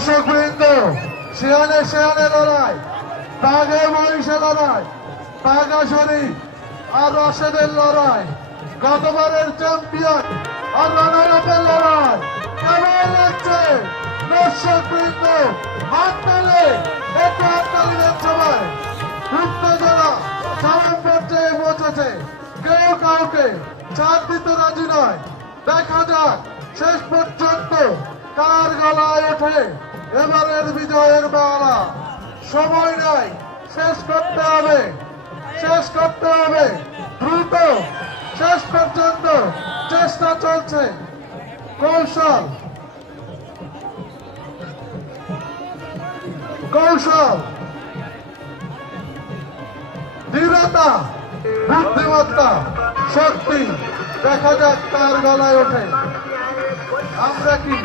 দর্শক বৃন্দ, শিয়ানে শিয়ানে লড়াই, বাঘে মহিষে লড়াই, বাঘা শরীফ আর রাশেদের লড়াই, গতবারের চ্যাম্পিয়ন আর রানার আপের লড়াই কেমন লাগছে? দর্শক বৃন্দ, হাততালি, একটু হাততালি দেন সবাই। উত্তেজনা চরম পর্যায়ে পৌঁছেছে, কেউ কাউকে ছাড় দিতে রাজি নয়। দেখা যাক শেষ পর্যন্ত কার গলায় ওঠে এবারের বিজয়ের মালা। সময় নাই, শেষ করতে হবে, শেষ করতে হবে দ্রুত। শেষ পর্যন্ত চেষ্টা চলছে। কৌশল কৌশল, দৃঢ়তা, বুদ্ধিমত্তা, শক্তি, দেখা যাক কার গলায় ওঠে। আমরা কি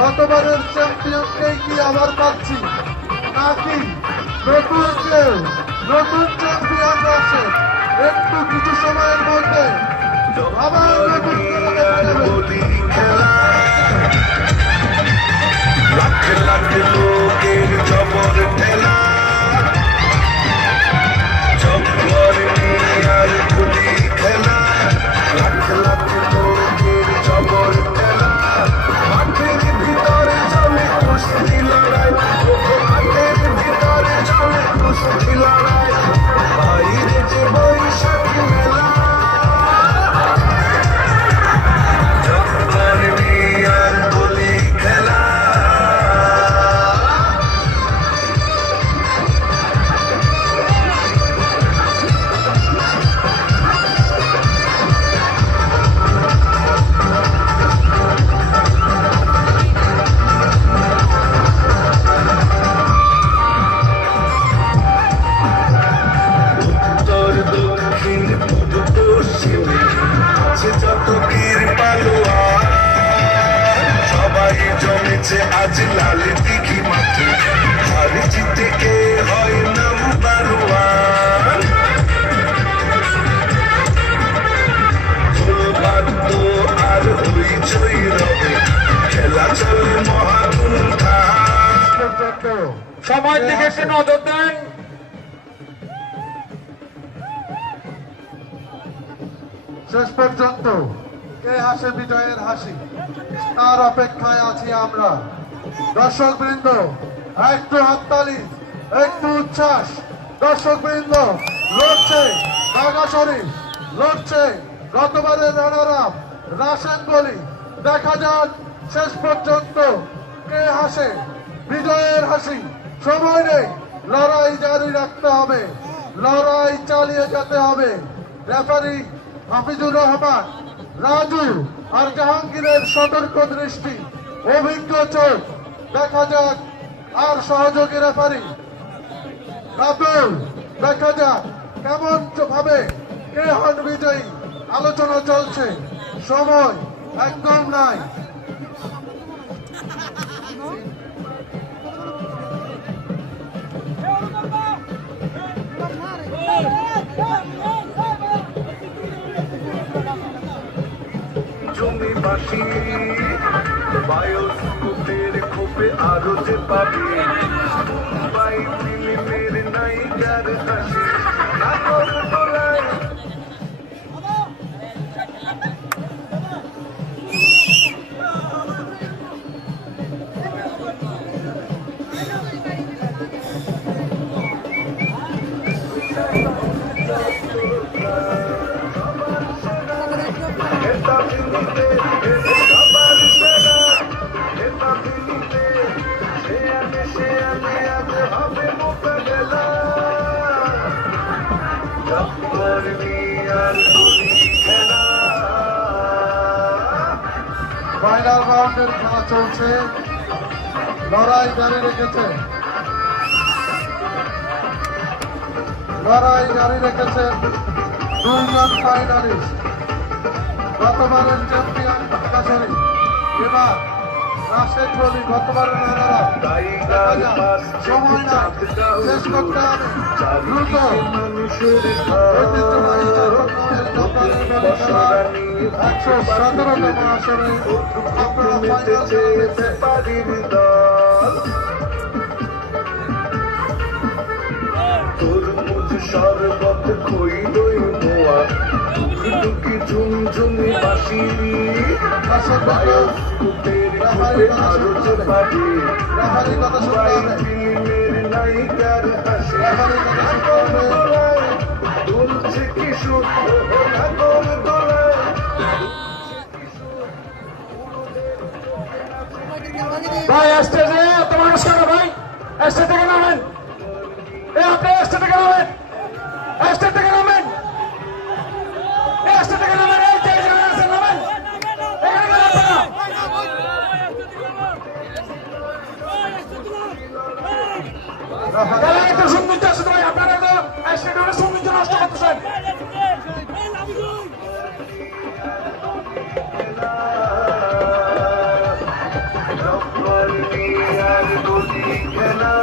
গতবারের চ্যাম্পিয়নকেই কি আবার পাচ্ছি, নাকি নতুন কেউ, নতুন চ্যাম্পিয়ন আছে? একটু কিছু সময়ের মধ্যে আবার নতুন করে দেখা যাবে। লাখ লাখ লোকের জবর ঠেলা, জব্বর নিয়ার গুলি খেলা, লাখ লাখ লোকের জবর ঠেলা। মাঠের ভিতরে চলে কুস্তি লড়াই, মাঠের ভিতরে চলে কুস্তি লড়াই, বাইরে যে বৈশাখী মেলা, জব্বর নিয়ার গুলি খেলা। উত্তর দক্ষিণ পূর্ব পশ্চিমে আছে যত বীর পালোয়ান, সবাই জমেছে আজ লাল দিঘি মাঠে, হার জিতে কে হয় নাম্বার ওয়ান। বাদ্য আর হইচই রবে, খেলা চলে মহাধুমধাম। সময়ের দিকে একটু নজর দেন। শেষ পর্যন্ত কে হাসে বিজয়ের হাসি, তার অপেক্ষায় আছি আমরা। দর্শক বৃন্দ, একটু হাততালি, একটু উচ্ছ্বাস। দর্শক বৃন্দ, লড়ছে বাঘা শরীফ, লড়ছে গতবারের রানার আপ রাশেদ বলি। দেখা যাক শেষ পর্যন্ত কে হাসে বিজয়ের হাসি। সময় নেই, লড়াই জারি রাখতে হবে, লড়াই চালিয়ে যেতে হবে। রেফারি হাফিজুর রহমান, রাজু আর জাহাঙ্গীরের সতর্ক দৃষ্টি, অভিজ্ঞ চোখ। দেখা যাক আর সহযোগী রেফারি রাতুল, দেখা যাক কেমন ভাবে কে হন বিজয়ী। আলোচনা চলছে, সময় একদম নাই। জমিবাসী বায়োস্কোপের খোপে আরো যে পাবে, মুম্বাই ফিল্মের নায়িকার হাসি, নাগর দোলায় এটা ফিল্মিতে সবার সেরা, এটা ফিল্মিতে সে আমি আজ হবে মোকাবেলা, জব্বর নিয়ার গুলি খেলা। ফাইনাল রাউন্ডের খেলা চলছে, লড়াই জারি রেখেছে, লড়াই জারি রেখেছে দুইজন ফাইনালিস্ট। গতবারের চ্যাম্পিয়ন বাঘা শরীফ, এবার রাশেদ বলি গতবারের রানার আপ। দেখা যাক, সময় নাই, শেষ করতে হবে দ্রুত। ঐতিহ্যবাহী চট্টগ্রামের দখলের বলি খেলার 117তম আসরে আপনারা ফাইনাল খেলা দেখতে তরমুজ শরবত খই দই মোয়া টুকি ঝুমঝুমি বাঁশি বায়োস্কোপের ঘুরে আরো যে বাজে রেফারির কথা শুনতে হবে। ফিল্মের নায়িকার হাসি দুলছে কিশোর নাগর দোলায় ভাই স্টেজে এত মানুষ কেন ভাই? স্টেজ থেকে নামেন, আপনি স্টেজ থেকে নামেন, স্টেজ থেকে নামেন, স্টেজ থেকে নামেন, এই যে এখানে আছেন নামেন, এখানে কেন আপনারা? তাহলে একটু সৌন্দর্য আছে তো ভাই, আপনারা তো স্টেডিয়ামের সৌন্দর্য নষ্ট করতেছেন। জব্বর মিয়ার গলি খেলা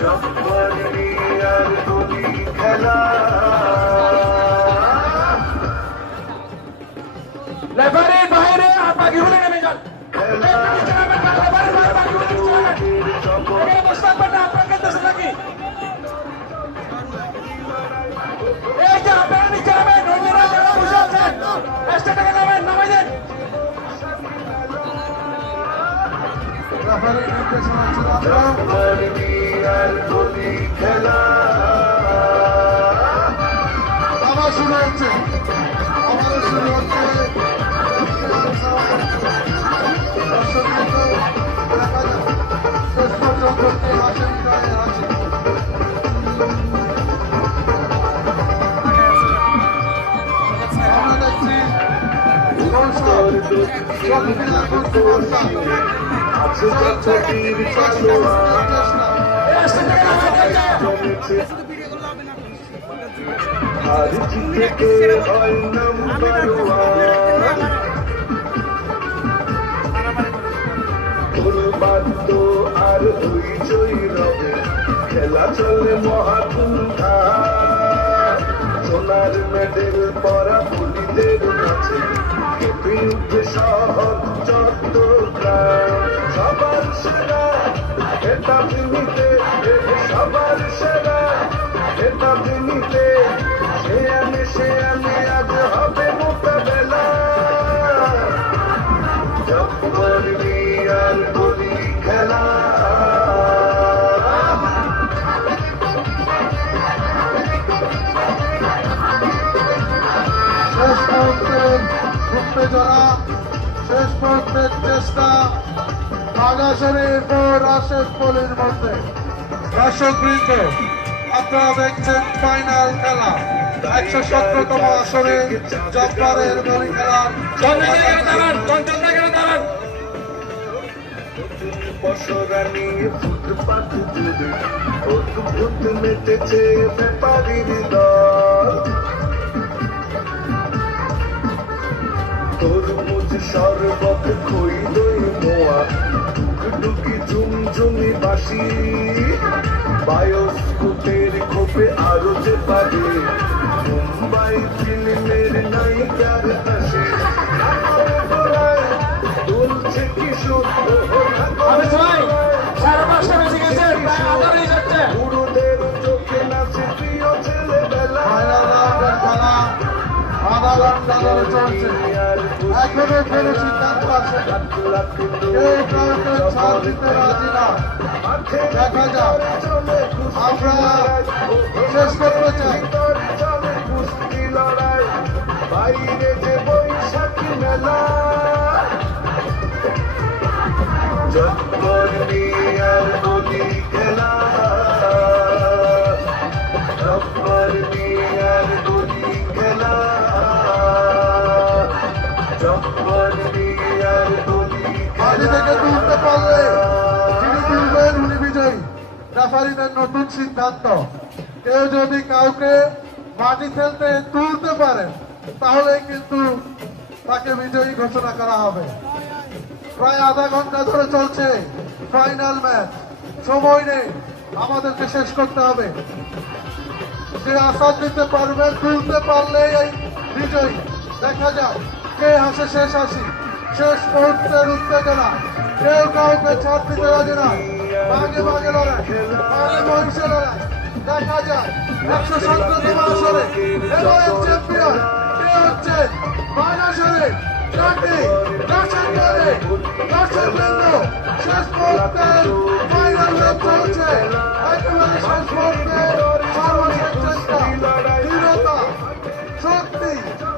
জব্বর মিয়ার গলি খেলা লেফারির বাইরে আর বাকিগুলো নেমে যান। একটু নিচে নামেন না, লেফারির বাইরে বাকিগুলো নিচে নামেন। এখানে বসে থাকবেন না, আপনারা খেলতেছেন নাকি? এই যে আপনারা নিচে নামেন, অন্যরা যারা বসে আছেন, স্টেজ থেকে নামেন, নামাই দেন। রেফারির নির্দেশনা ছিল জব্বর মিয়ার গলি খেলা আবার শুরু হচ্ছে, আবারও শুরু হচ্ছে। দর্শকবৃন্দ, দেখা যাক শেষ পর্যন্ত কে হাসি বিজয়ে হাসি। আমরা দেখছি কৌশল, শক্তি লাগুন কুমারসা, আছে যত বীর পালোয়ান চেষ্টা। এই স্টেজ থেকে নামেন, এই যে। জমেছে আর জিতে কে হয় নাম্বার ওয়ান বাদ্য আর হইচই রবে খেলা চলে মহাকুণ্ঠা সোনার মেডেল পরা পুলিদের কাছে কেঁপে উঠে শহর চট্টগ্রাম সবার সেরা এটা ভূমিতে সবার সেরা এটা ভূমিতে সে আমি আজ হবে মোকাবেলা জব্বর মিয়ার গলি খেলা শেষ মুহূর্তের উত্তেজনা, শেষ মুহূর্তের চেষ্টা আগাশরীফ ও রাশেদ পলির মধ্যে। দর্শকবৃন্দ, আপনারা দেখছেন ফাইনাল খেলা 117তম আসরে জব্বারের বলি খেলার চঞ্চল থেকে দাঁড়ান, চঞ্চল থেকে দাঁড়ান। পশরা নিয়ে ফুটপাত জুড়ে অদ্ভুত মেতেছে ব্যাপারীর দল তরমুজ শরবত খই দই মোয়া টুকি ঝুমঝুমি বাঁশি বায়োস্কোপের খোপে আরো যে পারে মুম্বাই ফিল্মের নায়িকার হাসি দুলছে কিশোর আমি ভাই 5:30 বেজে গেছে, প্রায় আধা হয়ে যাচ্ছে। গুরুদের চোখে নাচে প্রিয় ছেলেবেলা ফাইনাল রাউন্ডের খেলা আধা ঘন্টা ধরে চলছে। এখনো কোনো সিদ্ধান্ত আছে না। কেউ কাউকে ছাড় দিতে রাজি না। দেখা যাক, আমরা শেষ করতে চাই। কুস্তি লড়াই বাইরে যে বৈশাখী মেলা জব্বর মিয়ার গলি খেলা জব্বর মিয়ার গলি খেলা জব্বর মিয়ার গলি মাটি থেকে তুলতে পারলে যিনি তুলবেন উনি বিজয়ী। রেফারিদের নতুন সিদ্ধান্ত, কেউ যদি কাউকে মাটি ফেলতে তুলতে পারেন তাহলে কিন্তু তাকে বিজয়ী ঘোষণা করা হবে। প্রায় আধা ঘন্টা ধরে চলছে ফাইনাল ম্যাচ, সময় নেই, আমাদেরকে শেষ করতে হবে। যে আসাদ দিতে পারবে, তুলতে পারলে এই বিজয়ী। দেখা যাক কে হাসে শেষ হাসি। শেষ মুহূর্তের উত্তেজনা, কেউ কাউকে ছাড় দিতে রাজি নয়। বাগে বাগে লড়াই, বাগে মহিষে লড়াই। দেখা যায় 117তম আসরে এবারের চ্যাম্পিয়ন কে হচ্ছে বাংলাদেশের কাটি দর্শক দলে দর্শকবৃন্দ শেষ মুহূর্তের ফাইনাল ম্যাচ চলছে। একেবারে শেষ মুহূর্তের সর্বশেষ চেষ্টা, দৃঢ়তা, শক্তি,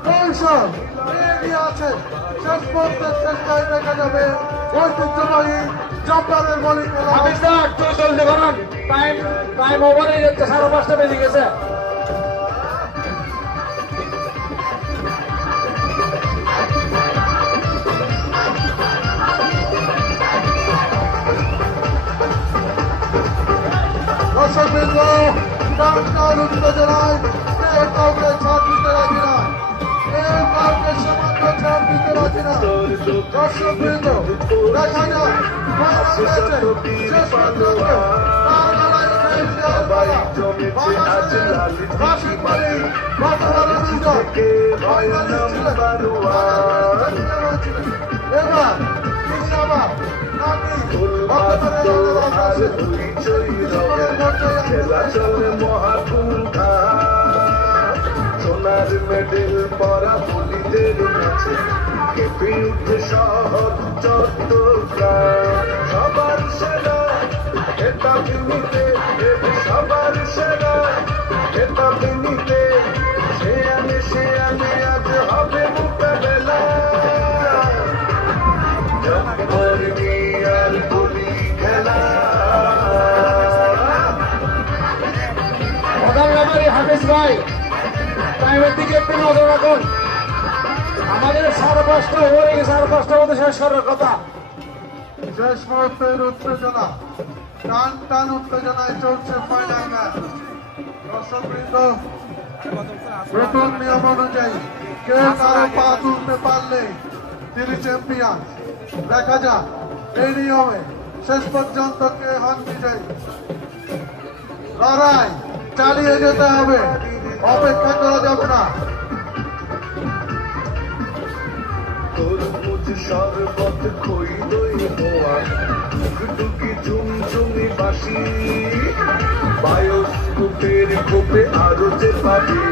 কৌশল এগিয়ে আছে। শেষ মুহূর্তের চেষ্টায় দেখা যাবে ঐতিহ্যবাহী জব্বারের বলি খেলা। হাফিজ দা একটু জলদি করুন, টাইম ওভার হয়ে যাচ্ছে, 5:30 বেজে গেছে। দর্শকবৃন্দ টান উত্তেজনায় কেউ কাউকে ছাড় দিতে রাজি না, কেউ কাউকে সামান্য ছাড় দিতে রাজি না। দর্শকবৃন্দ দেখা যায় ফাইনাল ম্যাচে শেষ পর্যন্ত তার গলায় উঠে ইন্ডিয়ার গলা। বাংলাদেশের রাশিদ মালিক গতবারের বিজয় ফাইনালিস্ট ছিলেন, বাংলাদেশের ছিলেন। এবার তিনি আবার নাকি গতবারের রাজা আছে। খেলা চলে মহাকুণ্ঠা, সোনার মেডেল পরা বলিদের কাছে কেঁপে উঠে শহর চট্টগ্রাম। সবার সেরা এটা বিনিতে, সবার সেরা এটা বিনিতে, সে আমি আজ হবে মোকাবেলা। জব্বর মিয়ার বলি খেলা। প্রধান রেফারি হাফিজ ভাই, টাইমের দিকে একটু নজর রাখুন। আমাদের 5:30 হয়ে গেছে, 5:30 মধ্যে শেষ করার কথা। শেষ মুহূর্তের উত্তেজনা, টান উত্তেজনায় চলছে ফাইনাল ম্যাচ। দর্শকবৃন্দ প্রথম নিয়ম অনুযায়ী কেউ কারো পা তুলতে পারলে তিনি চ্যাম্পিয়ন। দেখা যাক এই নিয়মে শেষ পর্যন্ত কে হন বিজয়ী। লড়াই চালিয়ে যেতে হবে, অপেক্ষা করা যাবে না। তরমুজ শরবত খই দই মোয়া, টুকটুকি ঝুমঝুমি বাসি, বায়োস্কোপের কোপে আরো যে পাবে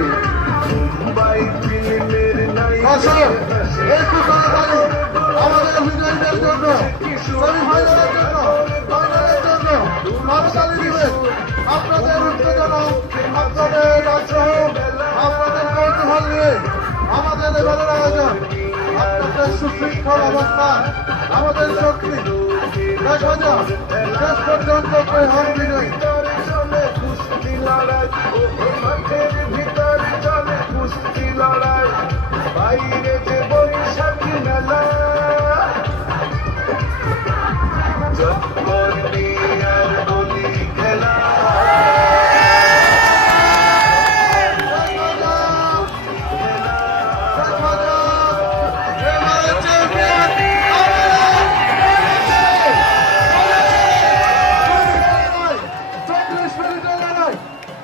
মুম্বাই ফিল্মের নাই দর্শক, একটু তাড়াতাড়ি আমাদের বিজয়ীদের জন্য, সেমিফাইনালের জন্য, ফাইনালের জন্য হাততালি দিবেন। আপনাদের উত্তেজনা, আপনাদের আগ্রহ, আপনাদের কৌতূহল নিয়ে আমাদের এবারের আয়োজন। আপনাদের সুশৃঙ্খল অবস্থান আমাদের শক্তি। দেখা যাক শেষ পর্যন্ত কে হন বিজয়ী। চলে কুস্তি লড়াই, ও মাঠের ভিতর চলে কুস্তি লড়াই, বাইরে যে বৈশাখী মেলা। জব্বর মিয়ার বলি খেলা। দেখা যাক, দেখা যাক, এবারের চ্যাম্পিয়ন আমাদের। 40 মিনিটের লড়াই,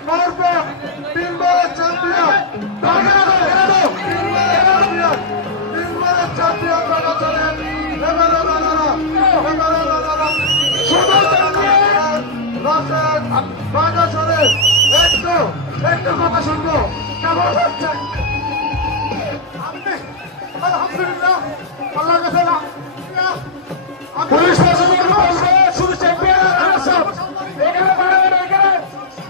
পরপর তিনবারের চ্যাম্পিয়ন তিনবারের চ্যাম্পিয়ন দেখা চলেন এবারে বাংলাদেশের একটু কথা শুনবো। কেমন হচ্ছে? আলহামদুলিল্লাহ, আল্লাহর কাছে পুলিশ প্রশাসনের বলবে শুধু চ্যাম্পিয়ন আর রানার্স আপ। এখানে বাড়াবেন, এখানে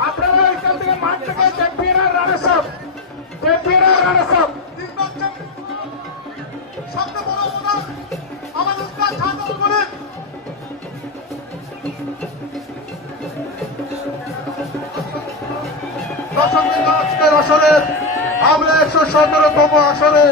আপনারা এখান থেকে মাঠ থেকে চ্যাম্পিয়ন আর রানার্স আপ, চ্যাম্পিয়ন আর রানার্স আপ। সবচেয়ে বড় অবদান আমাদের উস্তাদ শাহজাহান বলেন। দর্শকবৃন্দ, আজকের আসরে আমরা 117তম আসরে